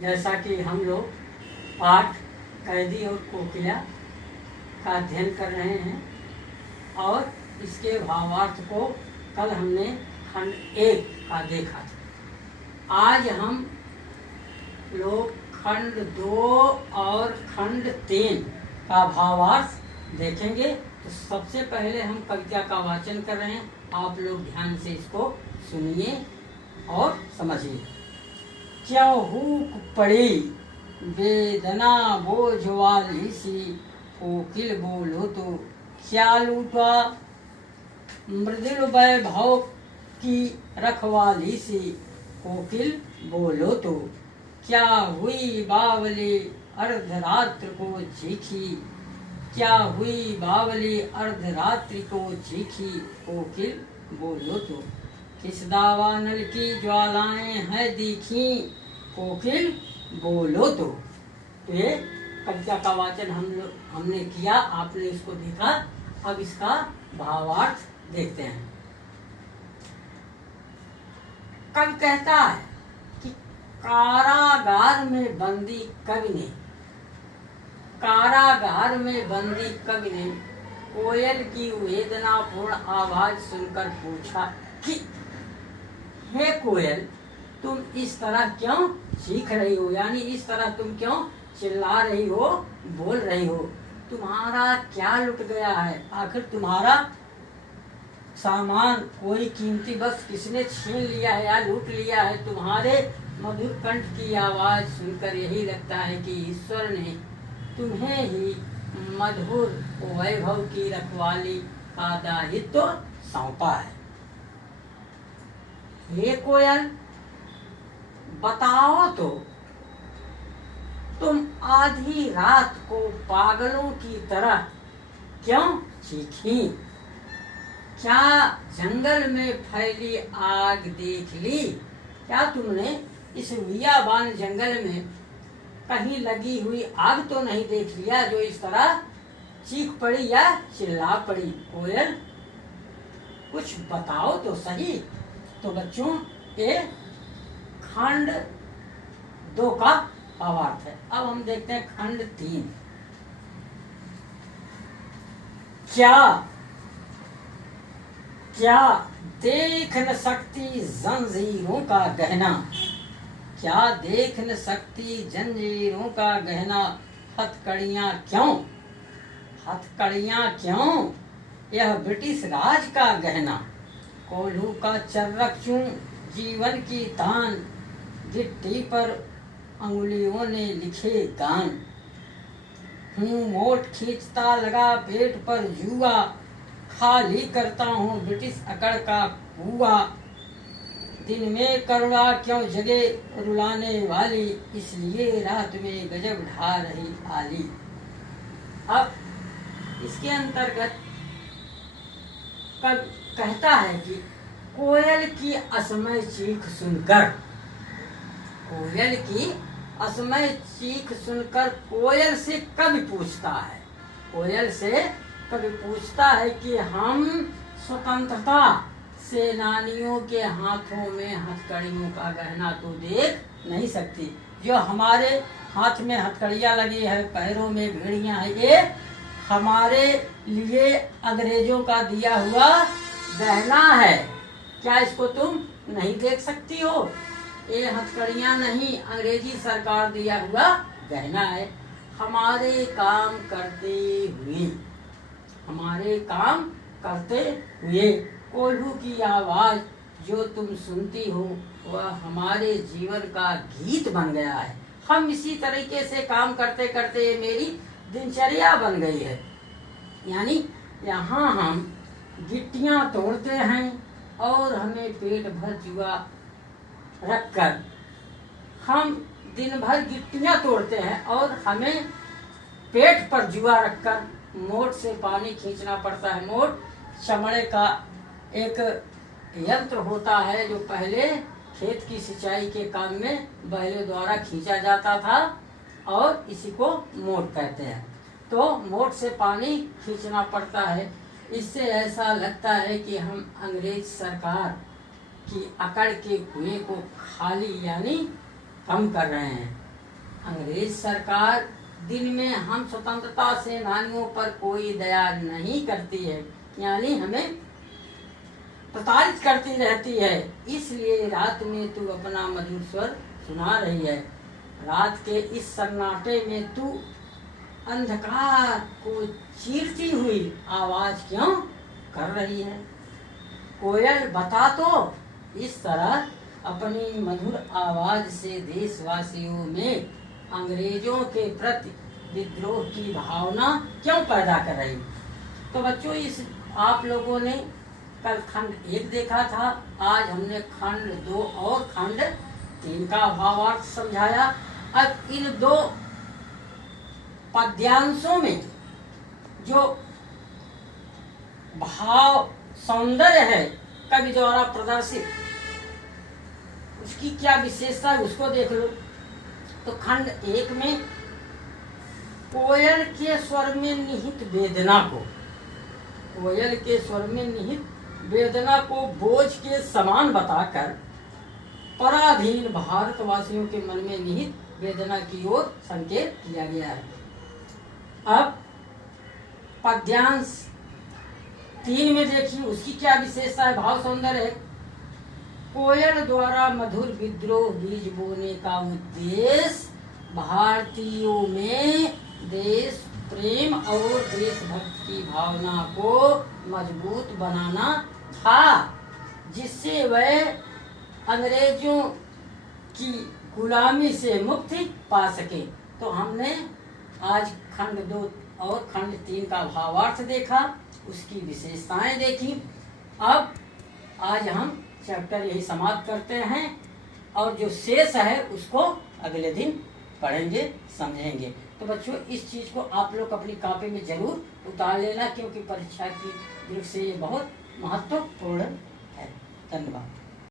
जैसा कि हम लोग पाठ कैदी और कोकिला का अध्ययन कर रहे हैं और इसके भावार्थ को कल हमने खंड 1 का देखा था। आज हम लोग खंड 2 और खंड 3 का भावार्थ देखेंगे। तो सबसे पहले हम कविता का वाचन कर रहे हैं, आप लोग ध्यान से इसको सुनिए और समझिए। क्यों हुक पड़ी वेदना बोझ वाली सी, कोकिल बोलो तो क्या लूटा मृदुल वैभव की रखवाली सी, कोकिल बोलो तो क्या हुई बावली अर्धरात्र को चीखी, क्या हुई बावली अर्धरात्रि को चीखी, कोकिल बोलो तो किस दावा नल की ज्वालाएं हैं दिखी, कोकिल बोलो तो। ये कविता का वाचन हमने किया, आपने इसको देखा। अब इसका भावार्थ देखते हैं। कवि कहता है कि कारागार में बंदी कवि ने, कारागार में बंदी कवि ने कोयल की वेदनापूर्ण आवाज सुनकर पूछा कि हे कोयल, तुम इस तरह क्यों चीख रही हो, यानी इस तरह तुम क्यों चिल्ला रही हो, बोल रही हो, तुम्हारा क्या लुट गया है, आखिर तुम्हारा सामान कोई कीमती वस्तु किसने छीन लिया है या लूट लिया है। तुम्हारे मधुर कंठ की आवाज सुनकर यही लगता है कि ईश्वर ने तुम्हें ही मधुर वैभव की रखवाली का दायित्व सौंपा है। हे कोयल, बताओ तो तुम आधी रात को पागलों की तरह क्यों चीखी, क्या जंगल में फैली आग देख ली, क्या तुमने इस बियाबान जंगल में कहीं लगी हुई आग तो नहीं देख लिया जो इस तरह चीख पड़ी या चिल्ला पड़ी। कोयल, कुछ बताओ तो सही। तो बच्चों, ये खंड 2 का भावार्थ है। अब हम देखते हैं खंड 3। क्या देख न सकती जंजीरों का गहना, क्या देख न सकती जंजीरों का गहना, हथकड़ियां क्यों, हथकड़ियां क्यों, यह ब्रिटिश राज का गहना, कोल्हू का चर्रक चूं जीवन की तान, गिट्टी पर अंगुलियों ने लिखे गान, हूँ मोट खींचता लगा पेट पर जुआ, खाली करता हूँ ब्रिटिश अकड़ का कुआ, दिन में करुणा क्यों जगे रुलाने वाली, इसलिए रात में गजब ढा रही आली। अब इसके अंतर्गत कहता है कि कोयल की असमय चीख सुनकर, कोयल की असमय चीख सुनकर कोयल से कवि पूछता है, कोयल से कवि पूछता है कि हम स्वतंत्रता सेनानियों के हाथों में हथकड़ियों का गहना तो देख नहीं सकती, जो हमारे हाथ में हथकड़ियाँ लगी है, पैरों में भेड़ियाँ है, ये हमारे लिए अंग्रेजों का दिया हुआ गहना है, क्या इसको तुम नहीं देख सकती हो। ये हथकड़ियाँ नहीं, अंग्रेजी सरकार दिया हुआ गहना है। हमारे काम करते हुए, हमारे काम करते हुए कोल्हू की आवाज जो तुम सुनती हो वह हमारे जीवन का गीत बन गया है। हम इसी तरीके से काम करते करते ये मेरी दिनचर्या बन गई है। यानी यहाँ हम गिट्टियाँ तोड़ते हैं और हमें पेट भर जुआ रखकर, हम दिन भर गिट्टियाँ तोड़ते हैं और हमें पेट पर जुआ रखकर मोट से पानी खींचना पड़ता है। मोट चमड़े का एक यंत्र होता है जो पहले खेत की सिंचाई के काम में बैलों द्वारा खींचा जाता था और इसी को मोट कहते हैं। तो मोट से पानी खींचना पड़ता है। इससे ऐसा लगता है कि हम अंग्रेज सरकार की अकड़ के कुएं को खाली यानी कम कर रहे हैं। अंग्रेज सरकार दिन में हम स्वतंत्रता सेनानियों पर कोई दया नहीं करती है, यानी हमें प्रताड़ित करती रहती है। इसलिए रात में तू अपना मधुर स्वर सुना रही है। रात के इस सन्नाटे में तू अंधकार को चीरती हुई आवाज क्यों कर रही है? कोयल बता तो, इस तरह अपनी मधुर आवाज से देशवासियों में अंग्रेजों के प्रति विद्रोह की भावना क्यों पैदा कर रही? तो बच्चों, इस आप लोगों ने कल खंड 1 देखा था, आज हमने खंड 2 और खंड 3 का भावार्थ समझाया। अब इन 2 पद्यांशों में जो भाव सौंदर्य है कवि द्वारा प्रदर्शित, उसकी क्या विशेषता है उसको देख लो। तो खंड 1 में कोयल के स्वर में निहित वेदना को, कोयल के स्वर में निहित वेदना को बोझ के समान बताकर पराधीन भारतवासियों के मन में निहित वेदना की ओर संकेत किया गया है। अब पद्यांश 3 में देखिए, उसकी क्या विशेषता है, भाव सौंदर्य है। कोयल द्वारा मधुर विद्रोह बीज बोने का उद्देश्य भारतीयों में देश प्रेम और देशभक्ति की भावना को मजबूत बनाना था, जिससे वह अंग्रेजों की गुलामी से मुक्ति पा सके। तो हमने आज खंड 2 और खंड 3 का भावार्थ देखा, उसकी विशेषताएं देखी। अब आज हम चैप्टर यही समाप्त करते हैं और जो शेष है उसको अगले दिन पढ़ेंगे, समझेंगे। तो बच्चों, इस चीज़ को आप लोग अपनी कॉपी में जरूर उतार लेना, क्योंकि परीक्षा की दृष्टि से ये बहुत महत्वपूर्ण है। धन्यवाद।